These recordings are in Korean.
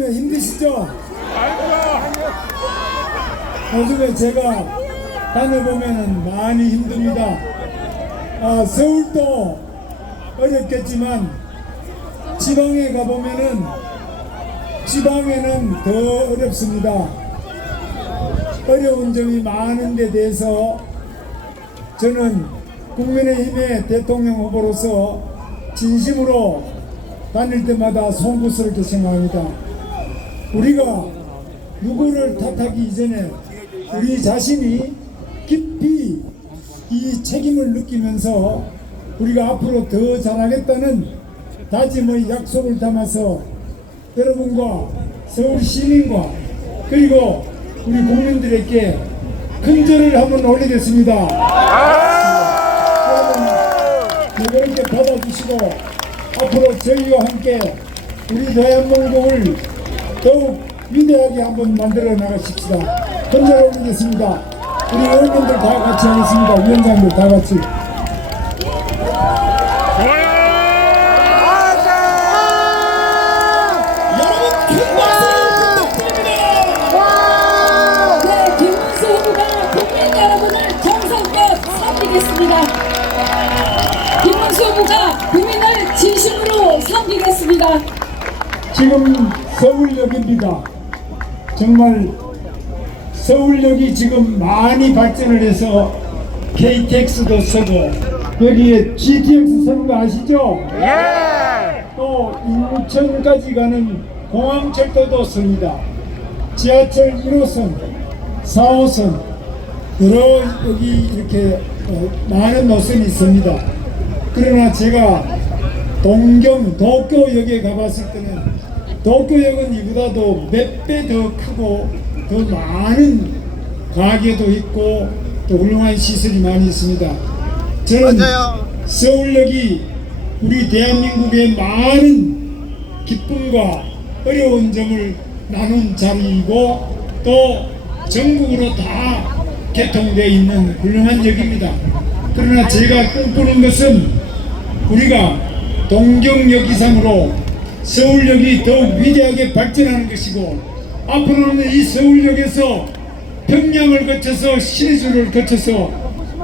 요즘에 힘드시죠? 요즘에 제가 다녀보면 많이 힘듭니다. 서울도 어렵겠지만 지방에 가보면은 지방에는 더 어렵습니다. 어려운 점이 많은 데 대해서 저는 국민의힘의 대통령 후보로서 진심으로 다닐 때마다 송구스럽게 생각합니다. 우리가 누구를 탓하기 이전에 우리 자신이 깊이 이 책임을 느끼면서 우리가 앞으로 더 잘하겠다는 다짐의 약속을 담아서 여러분과 서울 시민과 그리고 우리 국민들에게 큰 절을 한번 올리겠습니다. 여러분 이렇게 받아주시고 앞으로 저희와 함께 우리 대한민국을 더욱 위대하게 한번 만들어 나가십시다. 큰 절 올리겠습니다. 우리 의원님들 다 같이 하겠습니다. 위원장들 다 같이. 김문수 후보가 국민을 진심으로 섬기겠습니다. 지금 서울역입니다. 정말 서울역이 지금 많이 발전을 해서 KTX도 쓰고 여기에 GTX 쓰는 거 아시죠? 또 인천까지 가는 공항철도도 씁니다. 지하철 1호선, 4호선 여러 여기 이렇게 많은 노선이 있습니다. 그러나 제가 도쿄역에 가봤을 때는 도쿄역은 이보다도 몇 배 더 크고 더 많은 가게도 있고 또 훌륭한 시설이 많이 있습니다. 저는 서울역이 우리 대한민국의 많은 기쁨과 어려운 점을 나눈 자리이고 또 전국으로 다 개통되어 있는 훌륭한 역입니다. 그러나 제가 꿈꾸는 것은 우리가 동경역 이상으로 서울역이 더욱 위대하게 발전하는 것이고 앞으로는 이 서울역에서 평양을 거쳐서 신의주를 거쳐서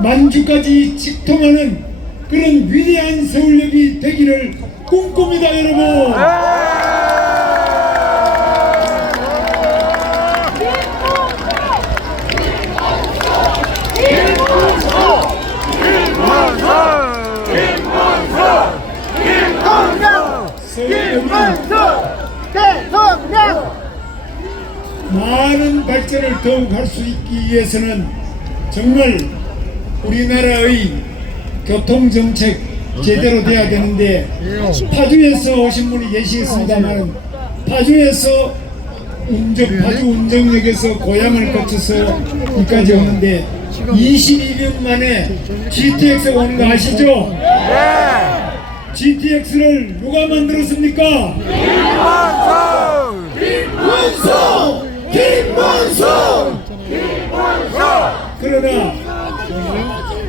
만주까지 직통하는 그런 위대한 서울역이 되기를 꿈꿉니다, 여러분. 많은 발전을 더욱 할 수 있기 위해서는 정말 우리나라의 교통정책 제대로 돼야 되는데 파주에서 오신 분이 계시겠습니다만 파주에서 파주 운정역에서 고향을 거쳐서 여기까지 오는데 22분 만에 GTX가 오는 거 아시죠? GTX를 누가 만들었습니까? 김문수! 그러나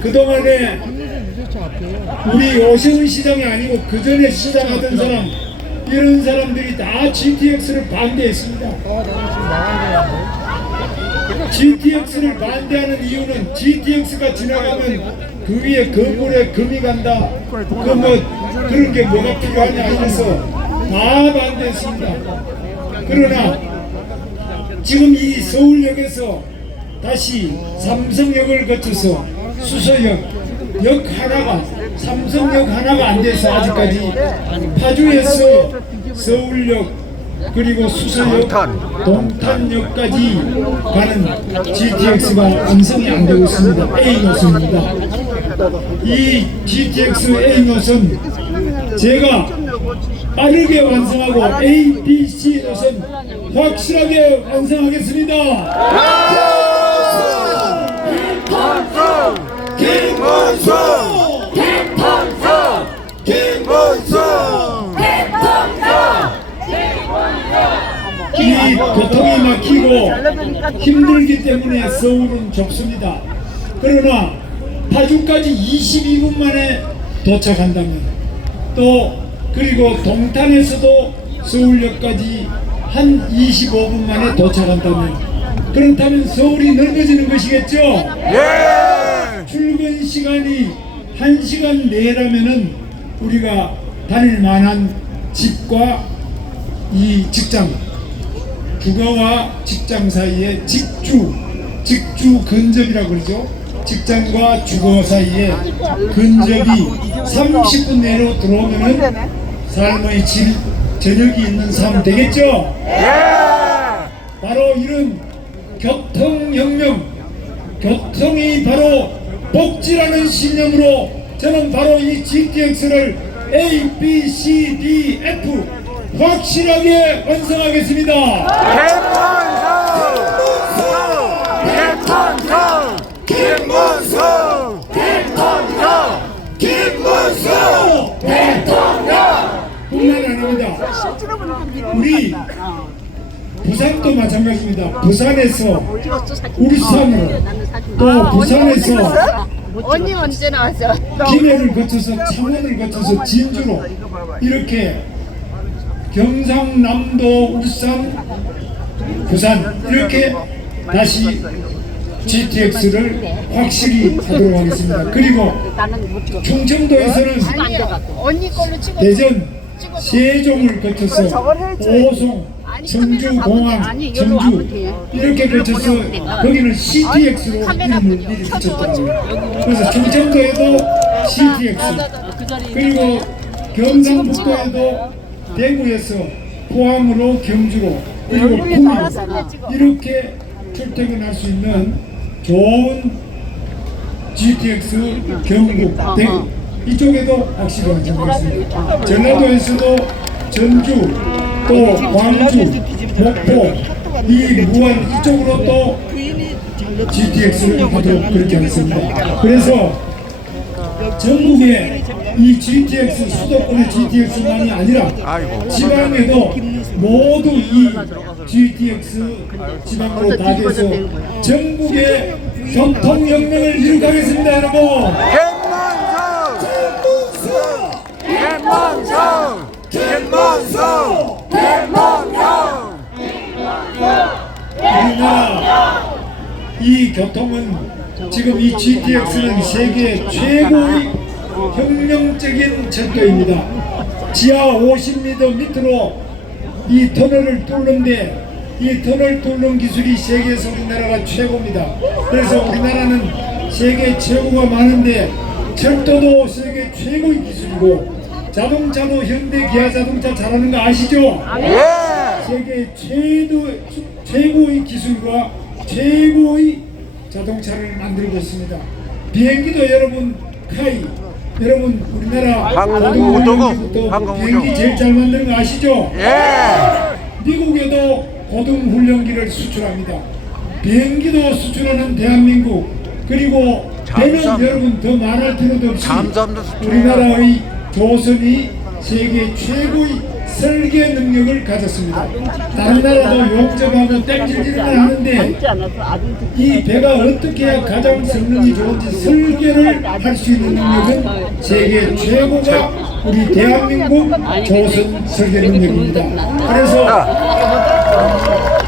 그동안에 우리 오세훈 시장이 아니고 그 전에 시장하던 사람 이런 사람들이 다 GTX를 반대했습니다. GTX를 반대하는 이유는 GTX가 지나가면 그 위에 건물에 금이 간다. 그런 게 뭐가 필요하냐 해서 다 반대했습니다. 그러나 지금 이 서울역에서 다시 삼성역을 거쳐서 수서역 삼성역 하나가 안 돼서 아직까지 파주에서 서울역 그리고 수서역 동탄역까지 가는 GTX가 완성이 안 되고 있습니다. A 노선입니다. 이 GTX A 노선 제가 빠르게 완성하고 A, B, C 노선 확실하게 완성하겠습니다. 김문수! 이 교통이 막히고 힘들기 때문에 서울은 좁습니다. 그러나 파주까지 22분 만에 도착한다면 또 그리고 동탄에서도 서울역까지 한 25분 만에 도착한다면, 그렇다면 서울이 넓어지는 것이겠죠? 출근 시간이 1시간 내라면은 우리가 다닐 만한 집과 이 직장, 주거와 직장 사이에 직주 근접이라고 그러죠. 직장과 주거 사이에 근접이 30분 내로 들어오면은 삶의 질, 저녁이 있는 삶 되겠죠? 바로 이런 교통혁명, 교통이 바로 복지라는 신념으로 저는 바로 이 GTX를 A, B, C, D, F 확실하게 완성하겠습니다. 뿐만 아닙니다. 우리 부산도 마찬가지입니다. 부산에서 울산으로, 또 부산에서 언니 언제 나왔어? 김해를 거쳐서 창원을 거쳐서 진주로 이렇게 경상남도, 울산, 부산 이렇게 다시 GTX를 확실히 하도록 하겠습니다. 그리고 충청도에서는 언니 걸로 찍어. 대전, 세종을 거쳐서 오송, 청주, 공항, 청주 이렇게 거쳐서 거기는 CTX로 이름을 미리 붙였더라고요. 그래서 충청도에도 CTX, 그리고 경상북도에도 대구에서 포항으로 경주로, 그리고 구미로 이렇게 출퇴근할 수 있는 좋은 GTX 경북, 대구 이쪽에도 확실히 완성하겠습니다. 전라도에서도 전주, 또 광주, 목포, 이 무안 이쪽으로 또 GTX를 하도록 그렇게 하겠습니다. 그래서 전국에 이 GTX, 수도권의 GTX만이 아니라 지방에도 모두 이 GTX 지방으로 다 돼서 전국의 교통혁명을 이룩하겠습니다, 여러분. 우리나라 이 교통은 지금 이 GTX는 세계 최고의 혁명적인 철도입니다. 지하 50m 밑으로 이 터널을 뚫는데 이 터널 뚫는 기술이 세계에서 우리나라가 최고입니다. 그래서 우리나라는 세계 최고가 많은데 철도도 세계 최고의 기술이고 자동차도 현대 기아 자동차 잘하는 거 아시죠? 세계 최고의 기술과 최고의 자동차를 만들고 있습니다. 비행기도 여러분 카이, 여러분 우리나라 고등훈련기부터 비행기 제일 잘 만드는 거 아시죠? 미국에도 고등훈련기를 수출합니다. 비행기도 수출하는 대한민국, 그리고 배는 여러분 더 말할 필요도 없이 우리나라의 조선이 세계 최고의 설계 능력을 가졌습니다. 다른 나라도 용접하고 땡길 일을 하는데 이 배가 어떻게 해야 가장 성능이 좋은지 설계를 할 수 있는 능력은 세계 최고가 우리 대한민국 조선 설계 능력입니다. 그래서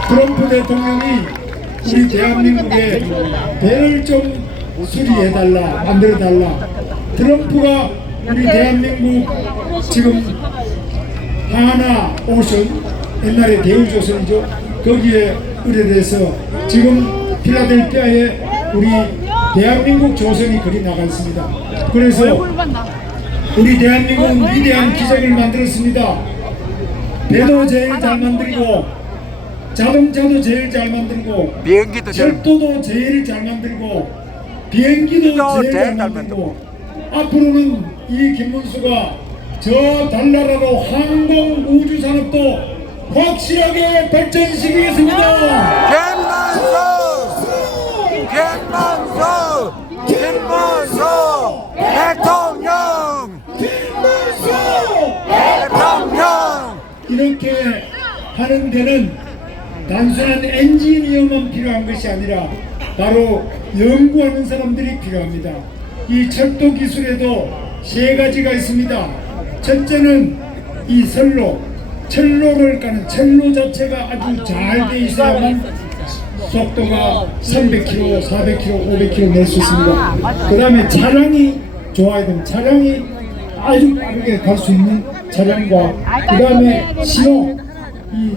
트럼프 대통령이 우리 대한민국에 배를 좀 수리해달라, 만들어달라. 트럼프가 우리 대한민국 지금 하나 오션, 옛날에 대우조선이죠. 거기에 의뢰돼서 지금 필라델피아에 우리 대한민국 조선이 그리 나가 있습니다. 그래서 우리 대한민국은 위대한 기적을 만들었습니다. 배도 제일 잘 만들고, 자동차도 제일 잘 만들고, 비행기도 철도도 제일 잘 만들고, 비행기도 제일 잘 만들고, 앞으로는 이 김문수가 저 달나라로 항공 우주 산업도 확실하게 발전시키겠습니다. 김문수 대통령 이렇게 하는 데는 단순한 엔지니어만 필요한 것이 아니라 바로 연구하는 사람들이 필요합니다. 이 철도 기술에도 세 가지가 있습니다. 첫째는 이 선로, 철로를 까는 철로 자체가 아주 잘 돼 있어야만 속도가 300km, 400km, 500km 낼 수 있습니다. 그 다음에 차량이 좋아야 됩니다. 차량이 아주 빠르게 갈 수 있는 차량과 그 다음에 신호, 이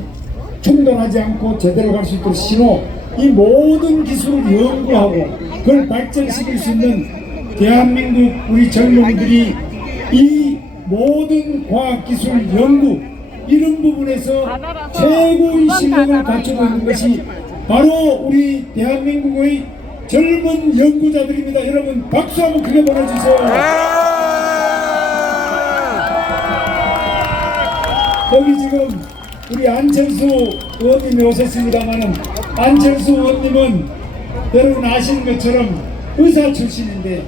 충돌하지 않고 제대로 갈 수 있도록 신호, 이 모든 기술을 연구하고 그걸 발전시킬 수 있는 대한민국 우리 젊은이들이 이 모든 과학기술 연구 이런 부분에서 최고의 실력을 갖추고 있는 것이 바로 우리 대한민국의 젊은 연구자들입니다. 여러분 박수 한번 크게 보내주세요. 여기 지금 우리 안철수 의원님이 오셨습니다만은 안철수 의원님은 여러분 아시는 것처럼 의사 출신인데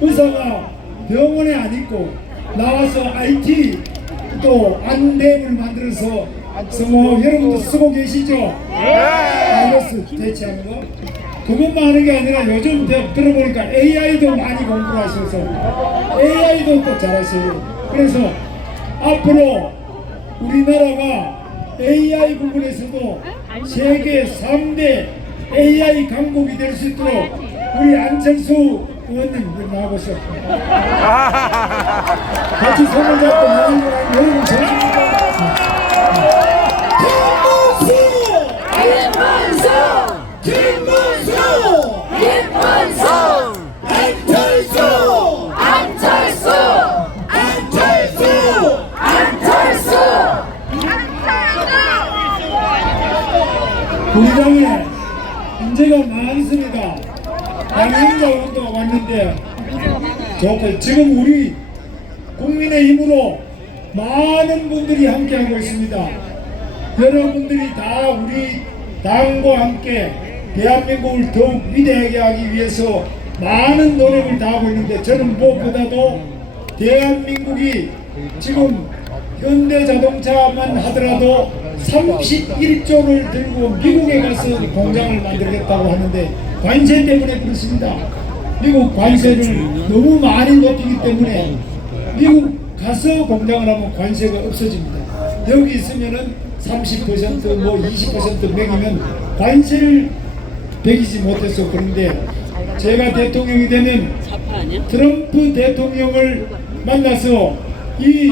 의사가 병원에 안 있고 나와서 IT 또 안대를 만들어서 여러분도 쓰고 계시죠? 바이러스 대체하는 거 그것만 하는 게 아니라 요즘 들어보니까 AI도 많이 공부를 하셔서 AI도 또 잘하세요. 그래서 앞으로 우리나라가 AI 부분에서도 세계 3대 AI 강국이 될 수 있도록 우리 안철수 의원님 나와보세요. 같이 손을 잡고 여러분 좋습니다. 김문수! 우리 당에 문제가 많습니다. 양형자 의원도 왔는데 좋고 지금 우리 국민의힘으로 많은 분들이 함께하고 있습니다. 여러분들이 다 우리 당과 함께 대한민국을 더욱 위대하게 하기 위해서 많은 노력을 다하고 있는데 저는 무엇보다도 대한민국이 지금 현대자동차만 하더라도 31조를 들고 미국에 가서 공장을 만들겠다고 하는데 관세 때문에 그렇습니다. 미국 관세를 너무 많이 높이기 때문에 미국 가서 공장을 하면 관세가 없어집니다. 여기 있으면은 30% 뭐 20% 매기면 관세를 매기지 못해서 그런데 제가 대통령이 되면 트럼프 대통령을 만나서 이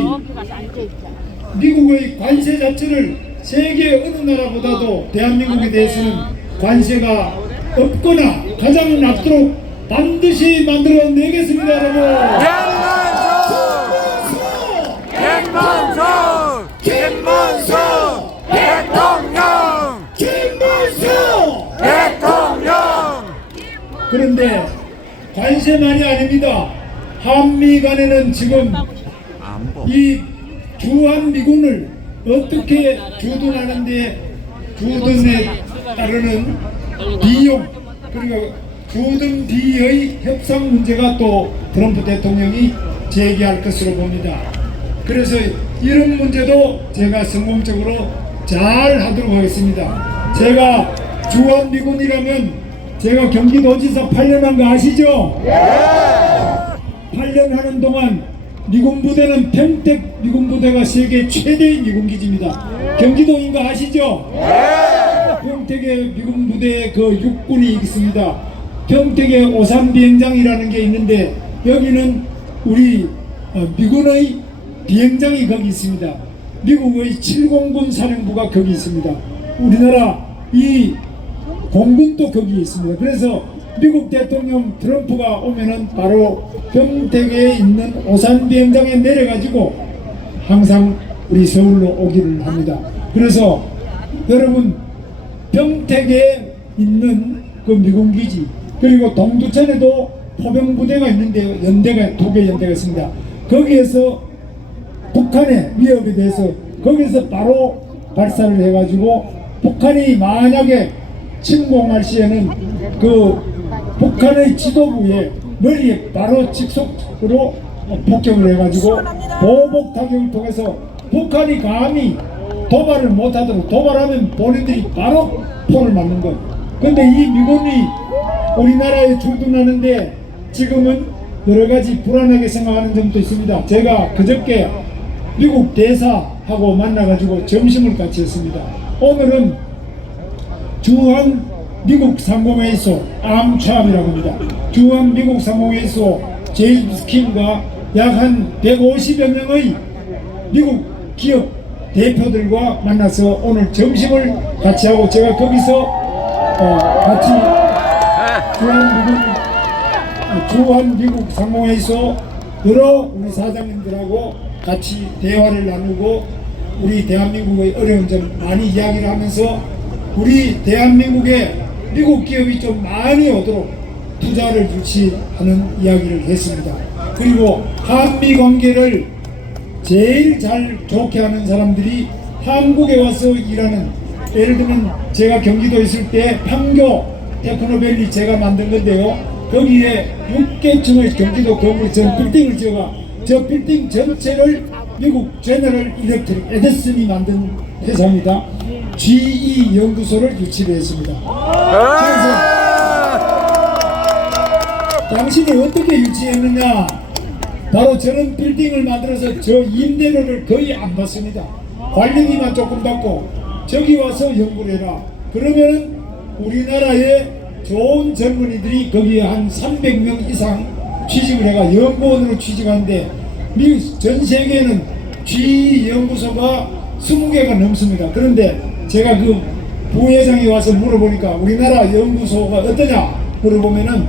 미국의 관세 자체를 세계 어느 나라보다도 대한민국에 대해서는 관세가 없거나 가장 낮도록 반드시 만들어내겠습니다. 여러분 김문수 대통령! 그런데 관세만이 아닙니다. 한미 간에는 지금 이 주한미군을 어떻게 주둔하는데 주둔에 따르는 비용 그리고 주둔 비의 협상 문제가 또 트럼프 대통령이 제기할 것으로 봅니다. 그래서 이런 문제도 제가 성공적으로 잘 하도록 하겠습니다. 제가 주한미군이라면 제가 경기도지사 8년 한 거 아시죠? 8년 하는 동안 미군 부대는 평택 미군 부대가 세계 최대의 미군 기지입니다. 경기도인 거 아시죠? 평택에 미군 부대의 그 육군이 있습니다. 평택에 오산 비행장이라는 게 있는데 여기는 우리 미군의 비행장이 거기 있습니다. 미국의 7공군 사령부가 거기 있습니다. 우리나라 이 공군도 거기 있습니다. 그래서 미국 대통령 트럼프가 오면은 바로 평택에 있는 오산 비행장에 내려가지고 항상 우리 서울로 오기를 합니다. 그래서 여러분 평택에 있는 그 미군 기지 그리고 동두천에도 포병 부대가 있는데 연대가 두 개 연대가 있습니다. 거기에서 북한의 위협에 대해서 거기서 바로 발사를 해가지고 북한이 만약에 침공할 시에는 그 북한의 지도부에 머리에 바로 직속으로 폭격을 해가지고 보복 타격을 통해서 북한이 감히 도발을 못하도록 도발하면 본인들이 바로 포를 맞는 것. 근데 이 미군이 우리나라에 주둔하는데 지금은 여러가지 불안하게 생각하는 점도 있습니다. 제가 그저께 미국 대사 하고 만나가지고 점심을 같이 했습니다. 오늘은 주한 미국 상공회의소 암참이라고 합니다. 주한 미국 상공회의소 제임스 킹과 약 한 150여 명의 미국 기업 대표들과 만나서 오늘 점심을 같이 하고 제가 거기서 같이 주한 미국 상공회의소 여러 우리 사장님들하고 같이 대화를 나누고 우리 대한민국의 어려운 점 많이 이야기를 하면서 우리 대한민국에 미국 기업이 좀 많이 오도록 투자를 유치하는 이야기를 했습니다. 그리고 한미 관계를 제일 잘 좋게 하는 사람들이 한국에 와서 일하는, 예를 들면 제가 경기도에 있을 때 판교 테크노밸리 제가 만든 건데요. 거기에 6개층의 경기도 건물 전 빌딩을 지어가 저 빌딩 전체를 미국 제너럴 일렉트릭 에디슨이 만든 회사입니다. GE 연구소를 유치를 했습니다. 그래서 당신이 어떻게 유치했느냐? 바로 저런 빌딩을 만들어서 저 임대료를 거의 안 받습니다. 관리비만 조금 받고 저기 와서 연구를 해라. 그러면 우리나라의 좋은 젊은이들이 거기에 한 300명 이상 취직을 해가 연구원으로 취직하는데 미국 전 세계에는 GE 연구소가 20개가 넘습니다. 그런데 제가 그 부회장이 와서 물어보니까 우리나라 연구소가 어떠냐 물어보면은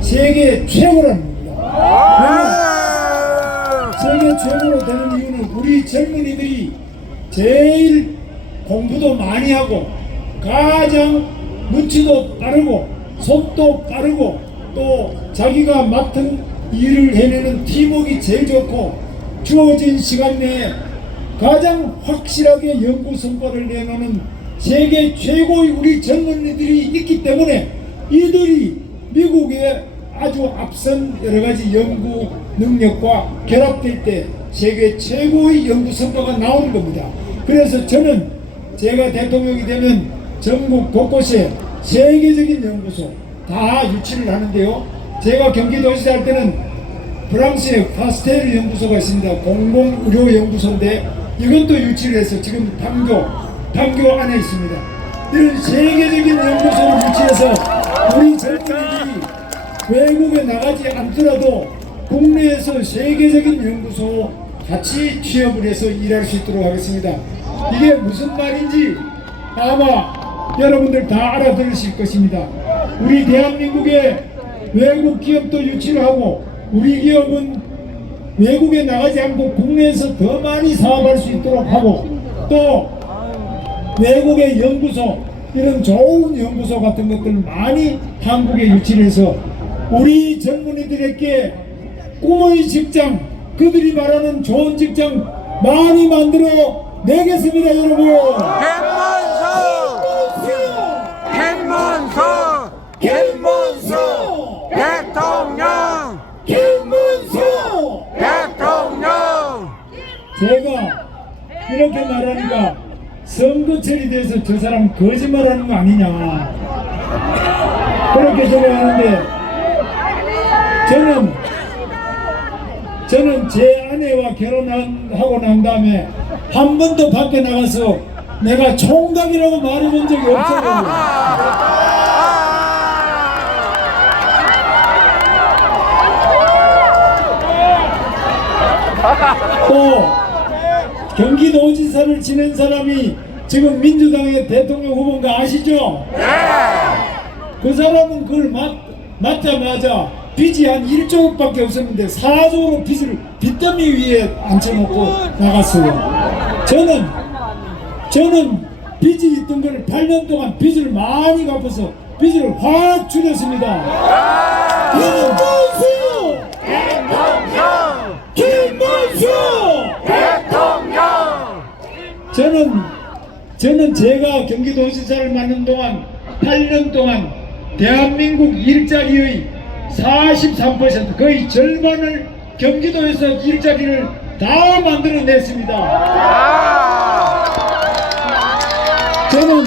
세계 최고라는 겁니다. 세계 최고로 되는 이유는 우리 젊은이들이 제일 공부도 많이 하고 가장 눈치도 빠르고 속도 빠르고 또 자기가 맡은 일을 해내는 팀워크가 제일 좋고 주어진 시간 내에 가장 확실하게 연구 성과를 내놓는 세계 최고의 우리 젊은이들이 있기 때문에 이들이 미국의 아주 앞선 여러가지 연구 능력과 결합될 때 세계 최고의 연구 성과가 나오는 겁니다. 그래서 저는 제가 대통령이 되면 전국 곳곳에 세계적인 연구소 다 유치를 하는데요. 제가 경기도지사 할 때는 프랑스의 파스테르 연구소가 있습니다. 공공의료연구소인데 이것도 유치를 해서 지금 판교 안에 있습니다. 이런 세계적인 연구소를 유치해서 우리 젊은이들이 외국에 나가지 않더라도 국내에서 세계적인 연구소 같이 취업을 해서 일할 수 있도록 하겠습니다. 이게 무슨 말인지 아마 여러분들 다 알아들으실 것입니다. 우리 대한민국에 외국 기업도 유치를 하고 우리 기업은 외국에 나가지 않고 국내에서 더 많이 사업할 수 있도록 하고 또 외국의 연구소 이런 좋은 연구소 같은 것들을 많이 한국에 유치를 해서 우리 젊은이들에게 꿈의 직장 그들이 말하는 좋은 직장 많이 만들어 내겠습니다. 여러분 김문수 대통령 제가 이렇게 말하니까 선거철이 돼서 저 사람 거짓말하는 거 아니냐 그렇게 생각하는데 저는 제 아내와 결혼하고 난 다음에 한 번도 밖에 나가서 내가 총각이라고 말해본 적이 없어요. 또 경기도지사를 지낸 사람이 지금 민주당의 대통령 후보인 거 아시죠? 그 사람은 그걸 맞자마자 빚이 한 1조밖에 없었는데 4조로 빚더미 위에 앉혀놓고 나갔어요. 저는 빚이 있던 걸 8년 동안 빚을 많이 갚아서 빚을 확 줄였습니다. 김문수 대통령 저는 제가 경기도지사를 맡는 동안 8년 동안 대한민국 일자리의 43% 거의 절반을 경기도에서 일자리를 다 만들어냈습니다. 저는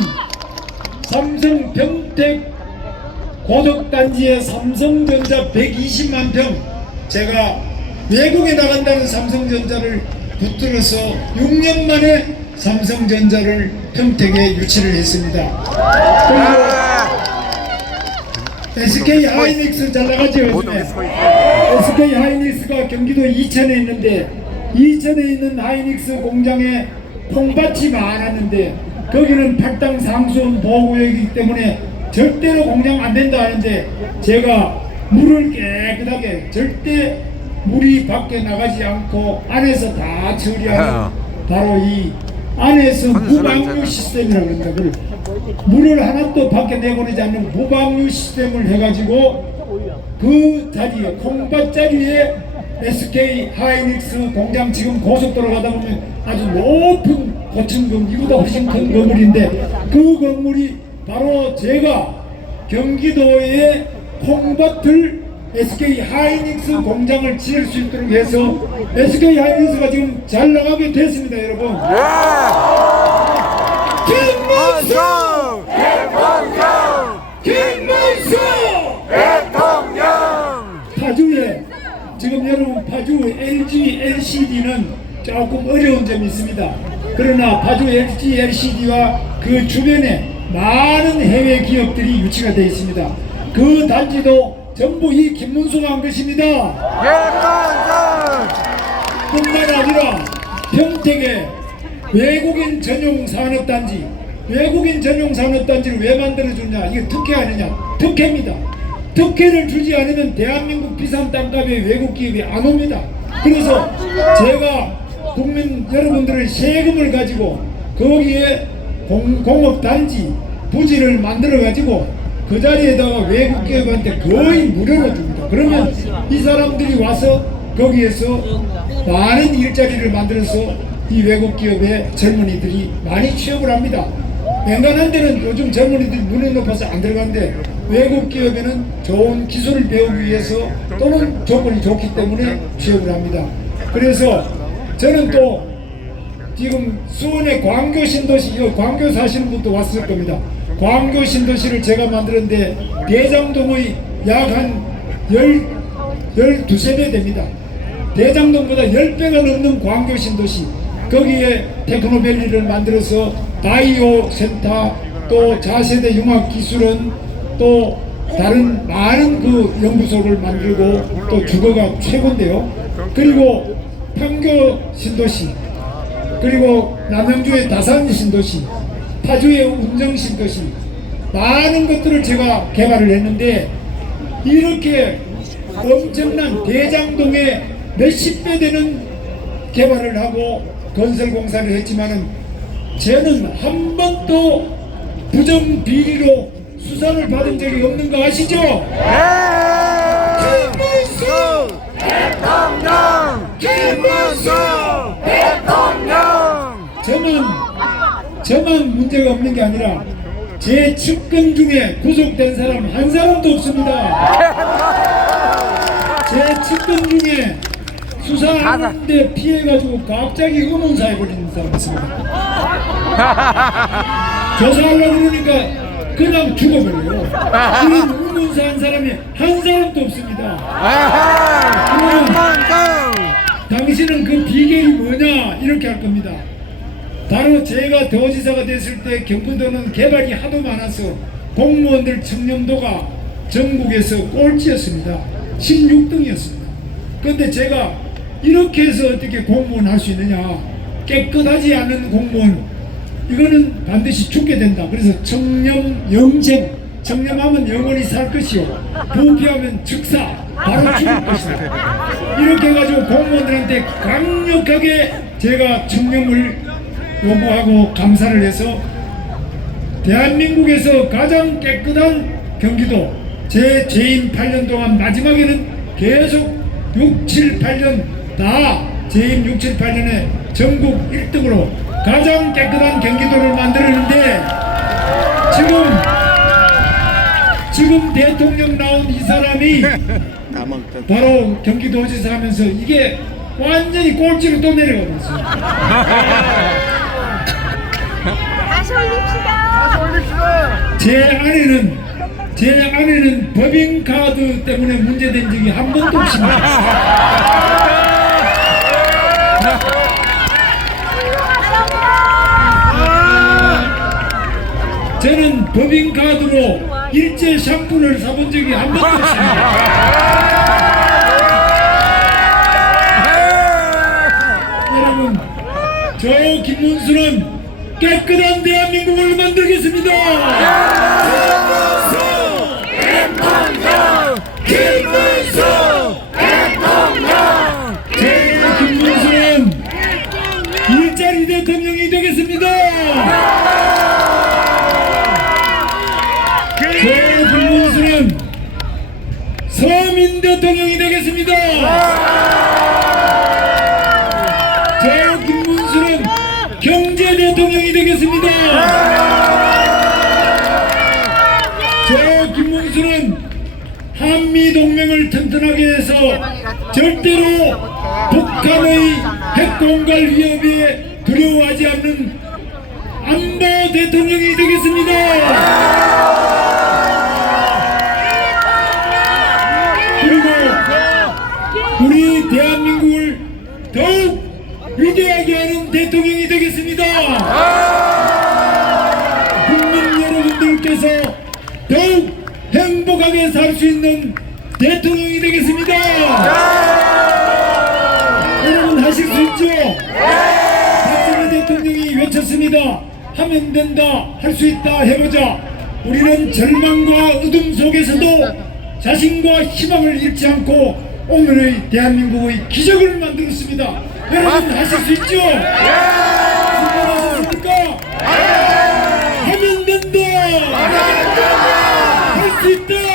삼성 평택 고덕단지의 삼성전자 120만 평 제가 외국에 나간다는 삼성전자를 붙들어서 6년 만에 삼성전자를 평택에 유치를 했습니다. 그리고 SK 하이닉스 잘 나가죠 요즘에. SK 하이닉스가 경기도 이천에 있는데, 이천에 있는 하이닉스 공장에 콩밭이 많았는데 거기는 팔당 상수원 보호구역이기 때문에 절대로 공장 안 된다 하는데, 제가 물을 깨끗하게 절대 물이 밖에 나가지 않고 안에서 다 처리하는 바로 이 안에서 무방류 시스템이라고 합니다. 물을 하나도 밖에 내보내지 않는 무방류 시스템을 해가지고 그 자리에 콩밭 자리에 SK 하이닉스 공장, 지금 고속도로 가다 보면 아주 높은 고층 이보다 훨씬 큰 건물인데, 그 건물이 바로 제가 경기도에 콩밭을 SK 하이닉스 공장을 지을 수 있도록 해서 SK 하이닉스가 지금 잘 나가게 됐습니다, 여러분. 김문수! 김문수! 대통령! 파주에 지금 여러분 파주 LG LCD는 조금 어려운 점이 있습니다. 그러나 파주 LG LCD와 그 주변에 많은 해외 기업들이 유치가 되어 있습니다. 그 단지도 전부 이 김문수가 한 것입니다. 뿐만 아니라 평택에 외국인 전용 산업단지, 외국인 전용 산업단지를 왜 만들어주냐? 이게 특혜 아니냐? 특혜입니다. 특혜를 주지 않으면 대한민국 비싼 땅값에 외국 기업이 안 옵니다. 그래서 제가 국민 여러분들의 세금을 가지고 거기에 공업단지 부지를 만들어 가지고 그 자리에다가 외국 기업한테 거의 무료로 줍니다. 그러면 이 사람들이 와서 거기에서 많은 일자리를 만들어서 이 외국 기업의 젊은이들이 많이 취업을 합니다. 웬간한 데는 요즘 젊은이들이 눈이 높아서 안 들어가는데, 외국 기업에는 좋은 기술을 배우기 위해서 또는 조건이 좋기 때문에 취업을 합니다. 그래서 저는 또 지금 수원의 광교 신도시, 이거 광교 사시는 분도 왔을 겁니다. 광교 신도시를 제가 만들었는데 대장동의 약 한 12배 됩니다. 대장동보다 10배가 넘는 광교 신도시, 거기에 테크노밸리를 만들어서 바이오 센터, 또 차세대 융합기술원, 또 다른 많은 그 연구소를 만들고 또 주거가 최고인데요. 그리고 판교 신도시, 그리고 남양주의 다산 신도시, 파주의 운정 신도시, 많은 것들을 제가 개발을 했는데, 이렇게 엄청난 대장동에 몇십 배 되는 개발을 하고 건설 공사를 했지만은 저는 한 번도 부정 비리로 수사를 받은 적이 없는 거 아시죠? 김문수 대통령! 김문수 대통령! 저만 문제가 없는 게 아니라 제 측근 중에 구속된 사람 한 사람도 없습니다. 제 측근 중에 수사하는데 피해가지고 갑자기 의문사해버리는 사람 있습니다. 조사하려고 그러니까 그냥 죽어버려요. 그런 의문사한 사람이 한 사람도 없습니다. 그러면 당신은 그 비결이 뭐냐 이렇게 할 겁니다. 바로 제가 도지사가 됐을 때 경기도는 개발이 하도 많아서 공무원들 청렴도가 전국에서 꼴찌였습니다. 16등이었습니다. 그런데 제가 이렇게 해서 어떻게 공무원 할 수 있느냐, 깨끗하지 않은 공무원 이거는 반드시 죽게 된다. 그래서 청렴 영생, 청렴하면 영원히 살 것이요, 부패하면 즉사 바로 죽을 것이다. 이렇게 해가지고 공무원들한테 강력하게 제가 청렴을 요구하고 감사를 해서 대한민국에서 가장 깨끗한 경기도, 제 재임 8년 동안 마지막에는 계속 6, 7, 8년 다 재임 6, 7, 8년에 전국 1등으로 가장 깨끗한 경기도를 만들었는데, 지금 대통령 나온 이 사람이 바로 경기도지사 하면서 이게 완전히 꼴찌로 또 내려가고 있어요. 다시 올립시다. 제 아내는 법인카드 때문에 문제된 적이 한 번도 없습니다. 저는 법인카드로 일제 샴푸를 사본 적이 한 번도 없습니다. 여러분, 저 김문수는 깨끗한 대한민국을 만들겠습니다. 김문수 대통령 저 김문수는 일자리 대통령이 되겠습니다. 저 김문수는 서민 대통령이 되겠습니다. 저 김문수는 경제 대통령이 되겠습니다. 저 김문수는 한미동맹을 튼튼하게 해서 절대로 북한의 핵공갈 위협에 두려워하지 않는 안보 대통령이 되겠습니다. 그리고 우리 대한민국을 더욱 위대하게 하는 대통령이 되겠습니다. 국민 여러분들께서 더욱 행복하게 살 수 있는 대통령이 되겠습니다. 여러분 하실 수 있죠? 박정희 대통령이 외쳤습니다. 하면 된다, 할 수 있다, 해보자. 우리는 절망과 어둠 속에서도 자신과 희망을 잃지 않고 오늘의 대한민국의 기적을 만들었습니다. 여러분 하실 수 있죠? 준비하셨습니까? 하면 된다! 할 수 있다!